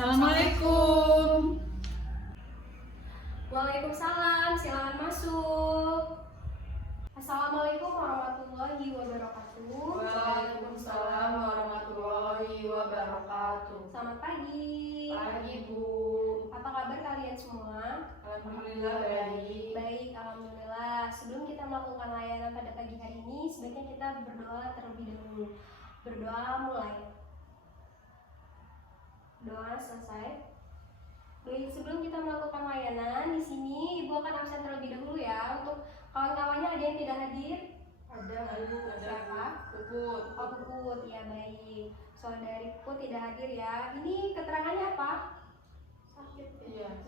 Assalamualaikum. Waalaikumsalam, silakan masuk. Assalamualaikum warahmatullahi wabarakatuh. Waalaikumsalam warahmatullahi wabarakatuh. Selamat pagi. Pagi, Bu. Apa kabar kalian semua? Alhamdulillah baik. Baik, alhamdulillah. Sebelum kita melakukan layanan pada pagi hari ini, sebaiknya kita berdoa terlebih dahulu. Berdoa mulai. Doa selesai. Baik, sebelum kita melakukan layanan di sini, Ibu akan absen terlebih dahulu ya. Untuk kawan-kawannya ada yang tidak hadir? Ada, Bu. Siapa? Puput. Oh, Puput, ya baik. Saudari Puput tidak hadir ya. Ini keterangannya apa? Sakit.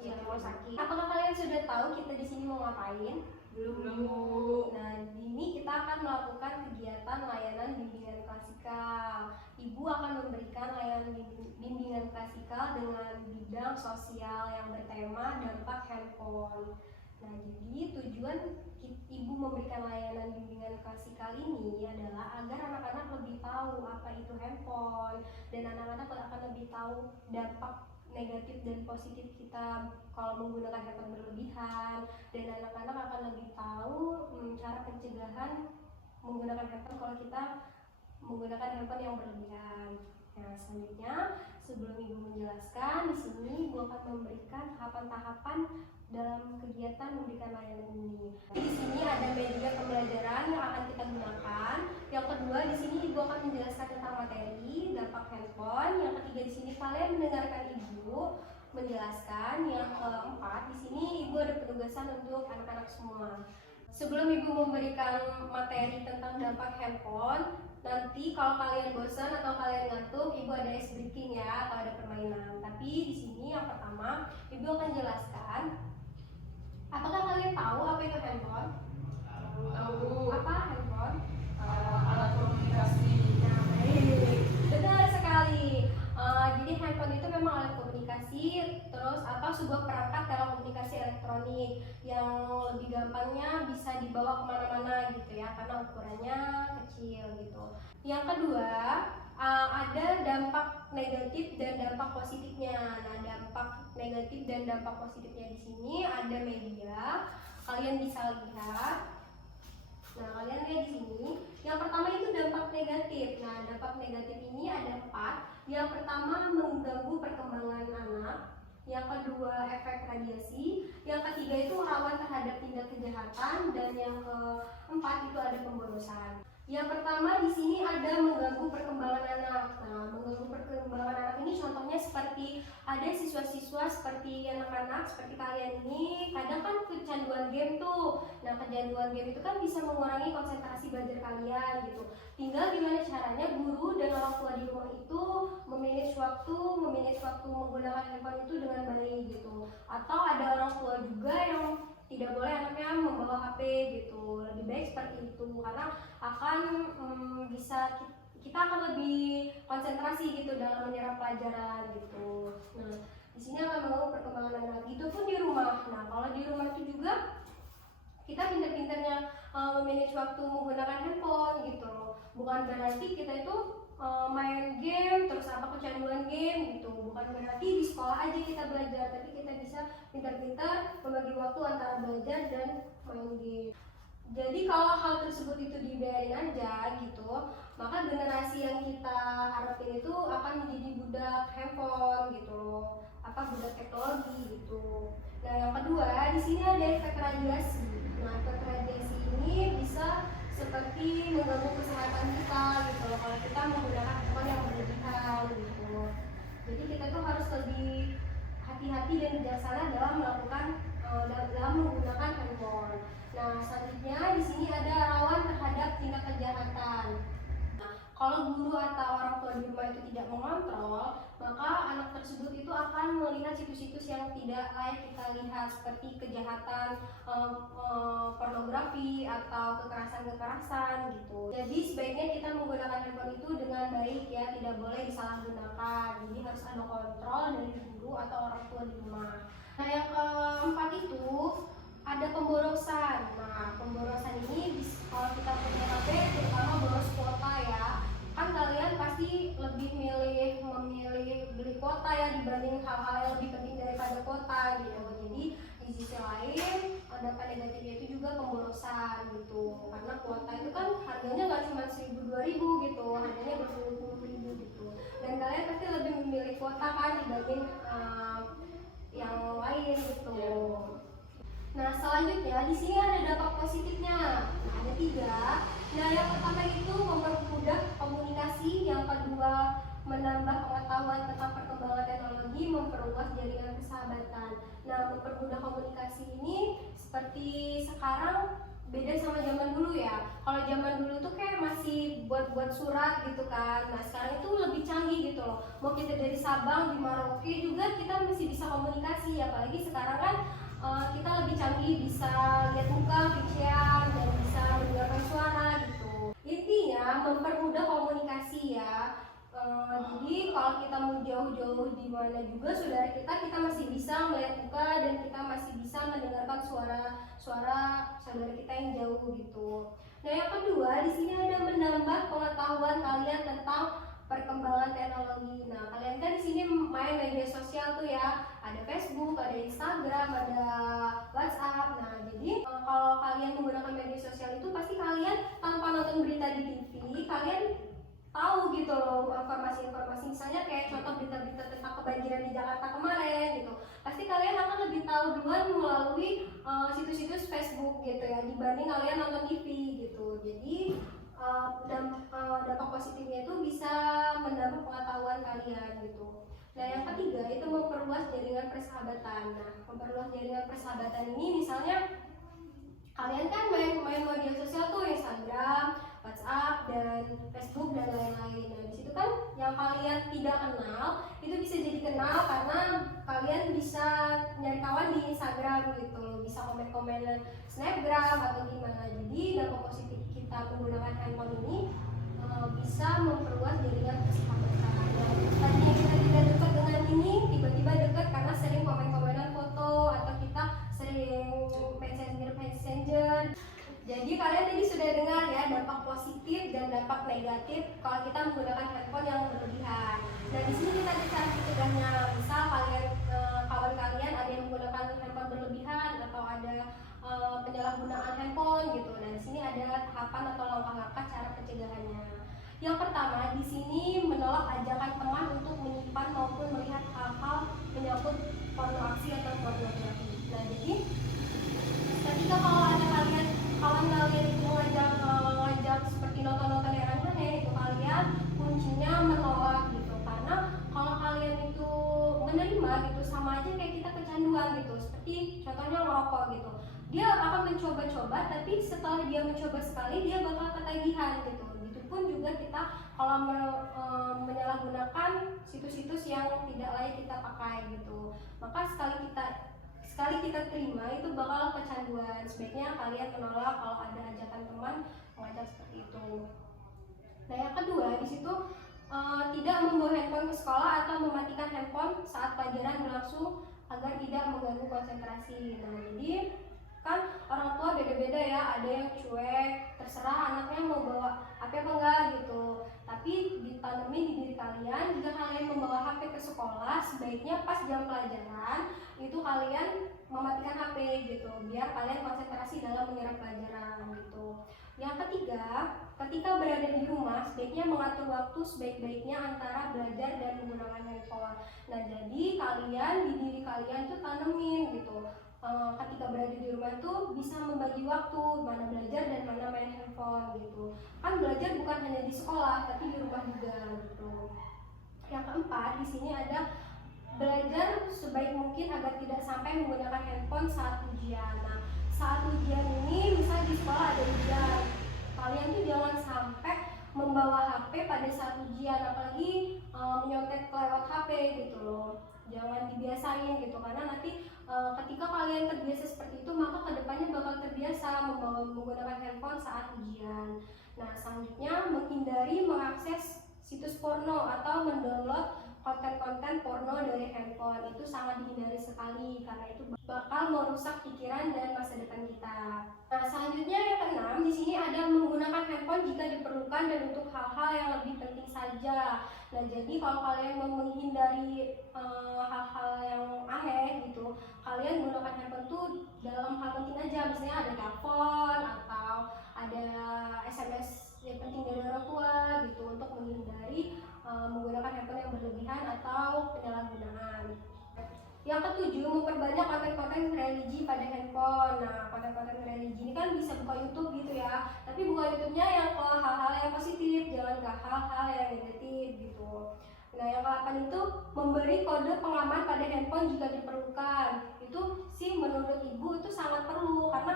Iya, Mau sakit. Apakah kalian sudah tahu kita di sini mau ngapain? Belum, Bu. Nah, ini kita akan melakukan kegiatan layanan bimbingan klasikal. Ibu akan memberikan layanan bimbingan klasikal dengan bidang sosial yang bertema dampak handphone. Nah, jadi tujuan Ibu memberikan layanan bimbingan klasikal ini adalah agar anak-anak lebih tahu apa itu handphone dan anak-anak akan lebih tahu dampak negatif dan positif kita kalau menggunakan handphone berlebihan, dan anak-anak akan lebih tahu cara pencegahan menggunakan handphone kalau kita menggunakan handphone yang berlebihan. Nah, selanjutnya sebelum Ibu menjelaskan, di sini Ibu akan memberikan tahapan-tahapan dalam kegiatan memberikan layanan ini. Di sini ada media pembelajaran yang akan kita gunakan. Yang kedua, di sini Ibu akan menjelaskan tentang materi dampak handphone. Yang ketiga, di sini kalian mendengarkan Ibu menjelaskan. Yang keempat, di sini Ibu ada penugasan untuk anak-anak semua. Sebelum Ibu memberikan materi tentang dampak handphone, nanti kalau kalian bosan atau kalian ngantuk, Ibu ada ice breaking ya, atau ada permainan. Tapi di sini yang pertama, Ibu akan jelaskan. Apakah kalian tahu apa itu handphone? Tahu. Apa handphone? Alat komunikasi. Nah, baik. Benar sekali. Jadi handphone itu memang alat komunikasi, terus sebuah perangkat telekomunikasi elektronik yang lebih gampangnya bisa dibawa kemana-mana gitu ya, karena ukurannya kecil gitu. Yang kedua, ada dampak negatif dan dampak positifnya. Nah, dampak negatif dan dampak positifnya di sini ada media. Kalian bisa lihat. Nah, kalian lihat di sini. Yang pertama itu dampak negatif. Nah, dampak negatif ini ada 4. Yang pertama, mengganggu perkembangan anak. Yang kedua, efek radiasi. Yang ketiga itu rawan terhadap tindak kejahatan, dan yang keempat itu ada pemborosan. Yang pertama di sini ada mengganggu perkembangan anak. Nah, mengganggu perkembangan anak ini contohnya seperti ada siswa-siswa seperti anak-anak seperti kalian ini, kadang kan kecanduan game tuh. Nah, kecanduan game itu kan bisa mengurangi konsentrasi belajar kalian gitu. Tinggal gimana caranya guru dan orang tua di rumah itu memanage waktu menggunakan handphone itu dengan baik gitu. Atau ada orang tua juga yang tidak boleh anaknya membawa HP gitu. Lebih baik seperti itu karena akan bisa kita akan lebih konsentrasi gitu dalam menyerap pelajaran gitu. Nah, di sini akan mengganggu perkembangan anak. Itu pun di rumah. Nah, kalau di rumah itu juga kita pintar-pintarnya memanage waktu menggunakan handphone gitu. Bukan berarti kita itu main game terus kecanduan game gitu. Bukan berarti di sekolah aja kita belajar, tapi kita bisa pintar-pintar membagi waktu antara belajar dan main game. Jadi kalau hal tersebut itu dibiarin aja gitu, maka generasi yang kita harapin itu akan menjadi budak handphone gitu, budak teknologi gitu. Nah, yang kedua di sini ada efek radiasi. Nah, efek radiasi ini bisa seperti mengganggu kesehatan kita gitu kalau kita menggunakan handphone yang berlebihan gitu. Jadi kita tuh harus lebih hati-hati dan bijaksana dalam menggunakan handphone. Nah, selanjutnya di sini ada rawan terhadap tindak kejahatan. Nah, kalau guru atau orang tua di rumah itu tidak mengontrol, maka anak tersebut itu akan melihat situs-situs yang tidak layak kita lihat seperti kejahatan, pornografi atau kekerasan gitu. Jadi sebaiknya kita menggunakan handphone itu dengan baik ya, tidak boleh disalahgunakan. Jadi harus ada kontrol dari guru atau orang tua di rumah. Nah, yang keempat itu ada pemborosan. Nah, pemborosan ini kalau kita punya HP terutama boros kuota ya. Kan kalian pasti lebih memilih beli kuota ya dibanding bosan gitu, karena kuota itu kan harganya nggak cuma 1.000-2.000 gitu, harganya berpuluh-puluh ribu gitu. Dan kalian pasti lebih memilih kuota kan dibanding yang lain gitu. Nah selanjutnya di sini ada dampak positifnya. Nah, ada 3. Nah yang pertama itu mempermudah komunikasi, yang kedua menambah pengetahuan tentang perkembangan teknologi, memperluas jaringan persahabatan. Nah mempermudah komunikasi ini seperti sekarang beda sama zaman dulu ya. Kalau zaman dulu tuh kayak masih buat surat gitu kan. Nah sekarang itu lebih canggih gitu loh. Mau kita dari Sabang di Merauke juga kita masih bisa komunikasi. Apalagi sekarang kan kita lebih canggih, bisa lihat muka, VCR, dan bisa mendengarkan suara gitu. Intinya mempermudah komunikasi ya. Jadi kalau kita mau jauh-jauh di mana juga saudara kita masih bisa melihat muka dan kita masih bisa mendengarkan suara saudara kita yang jauh gitu. Nah yang kedua di sini ada menambah pengetahuan kalian tentang perkembangan teknologi. Nah kalian kan di sini main media sosial tuh ya, ada Facebook, ada Instagram, ada WhatsApp. Nah jadi kalau kalian menggunakan media sosial itu pasti kalian tanpa nonton berita di TV, kalian tahu gitu loh informasi-informasi, misalnya kayak contoh berita-berita tentang kebanjiran di Jakarta kemarin gitu, pasti kalian akan lebih tahu duluan melalui situs-situs Facebook gitu ya dibanding kalian nonton TV gitu. Jadi dampak positifnya itu bisa menambah pengetahuan kalian gitu. Nah yang ketiga itu memperluas jaringan persahabatan. Nah memperluas jaringan persahabatan ini misalnya kalian kan main media sosial tuh, Instagram, WhatsApp, dan Facebook dan lain-lain. Nah disitu kan yang kalian tidak kenal itu bisa jadi kenal karena kalian bisa nyari kawan di Instagram gitu, bisa komen-komen snapgram atau gimana. Jadi dampak positif kita menggunakan handphone ini bisa memperluas jaringan persahabatan. Dan tadinya kita tidak dekat dengan ini, tiba-tiba dekat karena sering komen-komenan foto atau kita sering messenger. Jadi kalian tadi sudah dengar ya dampak positif dan dampak negatif kalau kita menggunakan handphone yang berlebihan. Nah di sini kita ada cara mencegahnya. Misal kalian kawan kalian ada yang menggunakan handphone berlebihan atau ada penyalahgunaan handphone gitu. Nah di sini ada tahapan atau langkah-langkah cara pencegahannya. Yang pertama di sini menolak ajakan teman untuk menyimpan maupun melihat hal-hal menyangkut pornografi atau pornografi. Nah jadi ketika kalau ada kawan kalian itu ngajak seperti nonton yang aneh, itu kalian kuncinya menolak gitu, karena kalau kalian itu menerima gitu sama aja kayak kita kecanduan gitu. Seperti contohnya ngerokok gitu, dia akan mencoba-coba, tapi setelah dia mencoba sekali dia bakal ketagihan gitu. Begitupun juga kita kalau menyalahgunakan situs-situs yang tidak layak kita pakai gitu, maka sekali kita terima itu bakal kecanduan. Sebaiknya kalian menolak kalau ada ajakan teman mengajak seperti itu. Nah yang kedua di situ tidak membawa handphone ke sekolah atau mematikan handphone saat pelajaran berlangsung agar tidak mengganggu konsentrasi. Nah jadi kan orang tua beda-beda ya, ada yang cuek, terserah anaknya mau bawa HP apa enggak gitu. Tapi ditanami di diri kalian, jika kalian membawa HP ke sekolah, sebaiknya pas jam pelajaran itu kalian mematikan HP gitu, biar kalian konsentrasi dalam menyerap pelajaran gitu. Yang ketiga, ketika berada di rumah, sebaiknya mengatur waktu sebaik-baiknya antara belajar dan menggunakan handphone. Nah jadi kalian di diri kalian tuh tanemin gitu, ketika berada di rumah tuh bisa membagi waktu mana belajar dan mana main handphone gitu. Kan belajar bukan hanya di sekolah tapi di rumah juga gitu. Yang keempat di sini ada belajar sebaik mungkin agar tidak sampai menggunakan handphone saat ujian. Nah saat ujian ini misal di sekolah ada ujian, kalian tuh jangan sampai membawa HP pada saat ujian, apalagi menyontek lewat HP gitu loh. Jangan dibiasain gitu, karena nanti ketika kalian terbiasa seperti itu maka kedepannya bakal terbiasa menggunakan handphone saat ujian. Nah selanjutnya menghindari mengakses situs porno atau mendownload konten-konten porno dari handphone. Itu sangat dihindari sekali karena itu bakal merusak pikiran dan masa depan kita. Nah, selanjutnya yang keenam, di sini ada menggunakan handphone jika diperlukan dan untuk hal-hal yang lebih penting saja. Nah, jadi kalau kalian mau menghindari hal-hal yang aneh gitu, kalian menggunakan handphone tuh dalam hal penting aja, misalnya ada telepon atau ada SMS yang penting dari orang tua gitu, untuk menghindari menggunakan handphone yang berlebihan atau penyalahgunaan. Yang ketujuh, memperbanyak konten-konten religi pada handphone. Nah, konten-konten religi ini kan bisa buka YouTube gitu ya, tapi buka YouTube-nya yang ke hal-hal yang positif, jangan ke hal-hal yang negatif gitu. Nah, yang ke-8 itu memberi kode pengaman pada handphone jika diperlukan. Itu sih menurut ibu itu sangat perlu, karena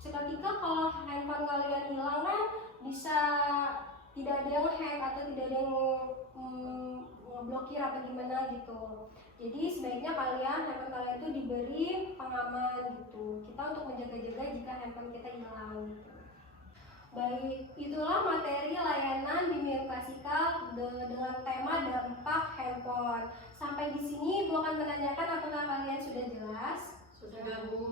seketika kalau handphone kalian hilang kan bisa tidak ada yang hack atau tidak ada yang ngeblokir apa gimana gitu. Jadi sebaiknya handphone kalian itu diberi pengaman gitu. Kita untuk menjaga-jaga jika handphone kita hilang gitu. Baik, itulah materi layanan bimbingan klasikal dengan tema dampak handphone. Sampai di sini Ibu akan menanyakan apakah kalian sudah jelas? Sudah Bu.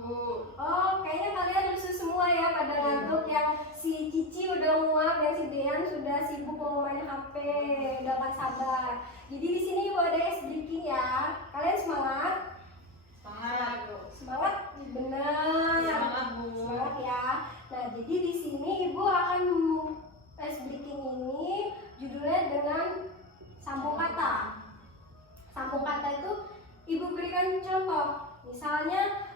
Oh, kayaknya kalian lusuh semua ya pada ngantuk. Yang si Cici udah muak dan si Dean sudah sibuk mau main HP, udah gak sabar. Jadi di sini Ibu ada ice breaking ya. Kalian semangat? Semangat Bu. Semangat, benar. Semangat Bu. Semangat ya. Nah, jadi di sini Ibu akan ice breaking ini judulnya dengan sambung kata. Sambung kata itu Ibu berikan contoh. Misalnya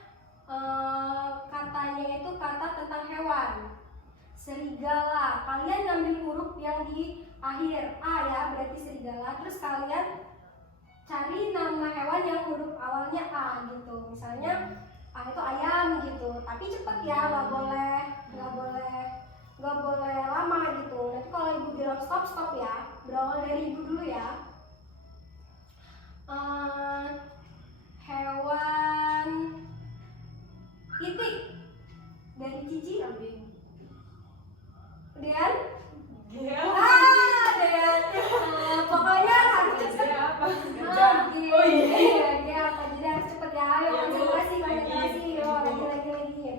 katanya itu kata tentang hewan. Serigala. Kalian ambil huruf yang di akhir A ya, berarti serigala. Terus kalian cari nama hewan yang huruf awalnya A gitu. Misalnya A itu ayam gitu. Tapi cepet ya, nggak boleh lama gitu. Nanti kalau ibu bilang stop ya. Berawal dari ibu dulu ya. Hewan itik dari Cici. Kambing. Dean? Gea. Dean. Pokoknya harus cepet. Apa? Oh iya. Dia apa? Jadi harus cepet ya. Ayo konsentrasi. Yo, lagi.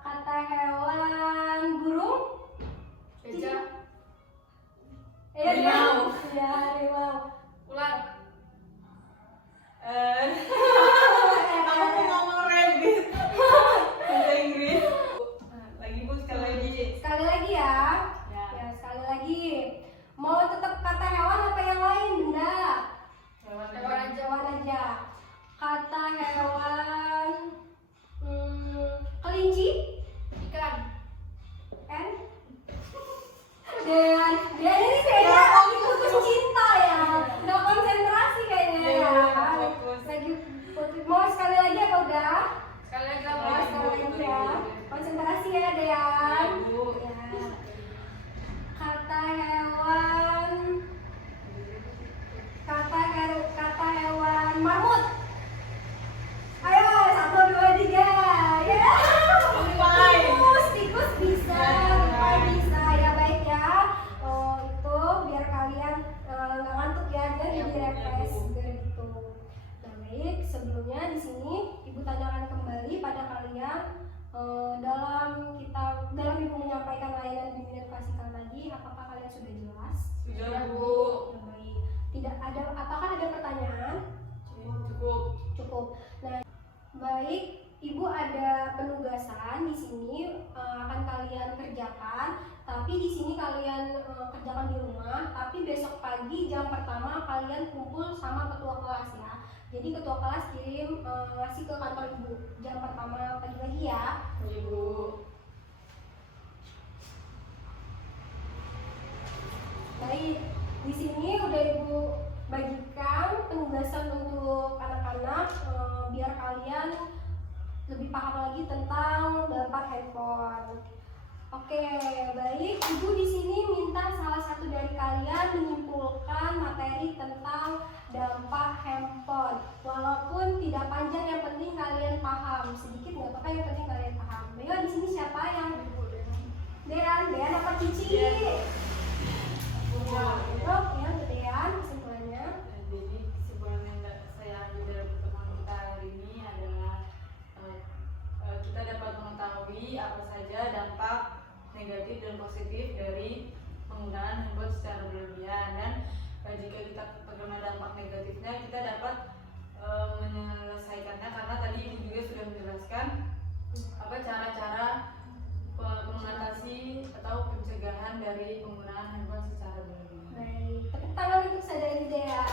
Kata hewan burung. Gajah. Harimau. Ya, harimau. Ular. Aku ngomong rabbit. Bahasa Inggris. Lagi Bu, sekali lagi. Sekali lagi ya. Ya. Ya, sekali lagi. Mau tetap kata hewan apa yang lain, Bunda? Hewan aja. Kata hewan kelinci. Ikan. N. Dan ini kayaknya lagi putus cinta ya. Nggak konsentrasi kayaknya ya. Iya, fokus. Lagi putus. Mau sekali lagi apa udah? Sekali lagi Oh, sekali lagi ya. Konsentrasi ya, Dean. Bu. Ya. Kata hewan marmut. Ayo, 1, 2, 3. Ya. Tikus bisa, tupai bisa. Ya baik ya. Oh, itu biar kalian nggak ngantuk ya, dan jadi refresh gitu. Nah, baik, sebelumnya di sini Ibu tanyakan kembali pada kalian dalam Ibu menyampaikan layanan bimbingan klasikal tadi, apakah kalian sudah jelas? Sudah Bu. Ya, baik. Apakah ada pertanyaan? Cukup. Cukup. Nah, baik, Ibu ada penugasan di sini akan kalian kerjakan, tapi di sini kalian kerjakan di rumah, tapi besok pagi jam pertama kalian kumpul sama ketua kelas ya. Jadi ketua kelas kirim ngasih ke kantor Ibu jam pertama pagi-pagi ya. Ibu. Baik, di sini udah Ibu bagikan penugasan untuk anak-anak biar kalian lebih paham lagi tentang dampak handphone. Oke, baik. Ibu di sini minta salah satu dari kalian menyimpulkan materi tentang dampak handphone. Walaupun tidak panjang, yang penting kalian paham. Sedikit nggak apa-apa, yang penting kalian paham. Baik, di sini siapa yang? Dean apa Cici? Aku Bu. Ya, itu yang negatif dan positif dari penggunaan handphone secara berlebihan. Dan jika kita bagaimana dampak negatifnya, kita dapat menyelesaikannya karena tadi Ibu juga sudah menjelaskan apa cara-cara mengatasi atau pencegahan dari penggunaan handphone secara berlebihan. Baik, tepuk tangan untuk saudari Dean.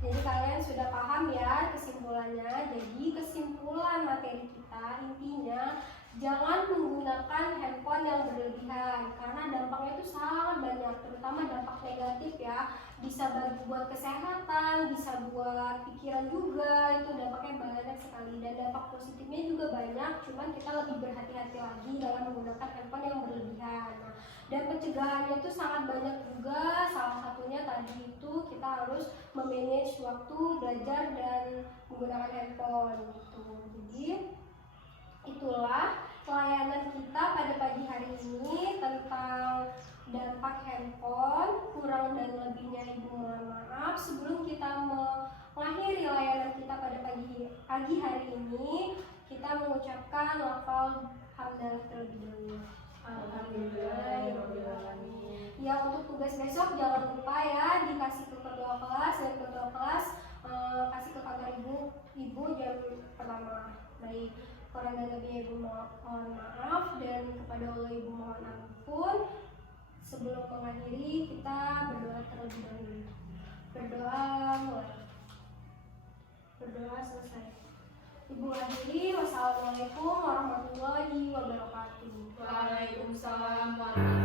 Jadi kalian sudah paham ya kesimpulannya. Jadi kesimpulan materi kita intinya jangan menggunakan handphone yang berlebihan karena dampaknya itu sangat banyak, terutama dampak negatif ya. Bisa buat kesehatan, bisa buat pikiran juga, itu dampaknya banyak sekali. Dan dampak positifnya juga banyak, cuman kita lebih berhati-hati lagi dalam menggunakan handphone yang berlebihan. Nah, dan pencegahannya itu sangat banyak juga. Salah satunya tadi itu kita harus memanage waktu belajar dan menggunakan handphone gitu. Jadi itulah layanan kita pada pagi hari ini tentang dampak handphone. Kurang dan lebihnya Ibu mohon maaf. Sebelum kita mengakhiri layanan kita pada pagi hari ini, kita mengucapkan lafal hamdalah terlebih dahulu. Alhamdulillahirobbilalamin. Ya, untuk tugas besok jangan lupa ya dikasih ke ketua kelas, dan ketua kelas kasih ke kantor ibu jam pertama. Baik, kurang dan lebihnya Ibu mohon maaf, dan kepada Allah Ibu mohon ampun. Sebelum mengakhiri kita berdoa terlebih dahulu. Berdoa mulai. Berdoa selesai. Ibu akhiri. Wassalamualaikum warahmatullahi wabarakatuh. Waalaikumsalam warahmatullahi wabarakatuh.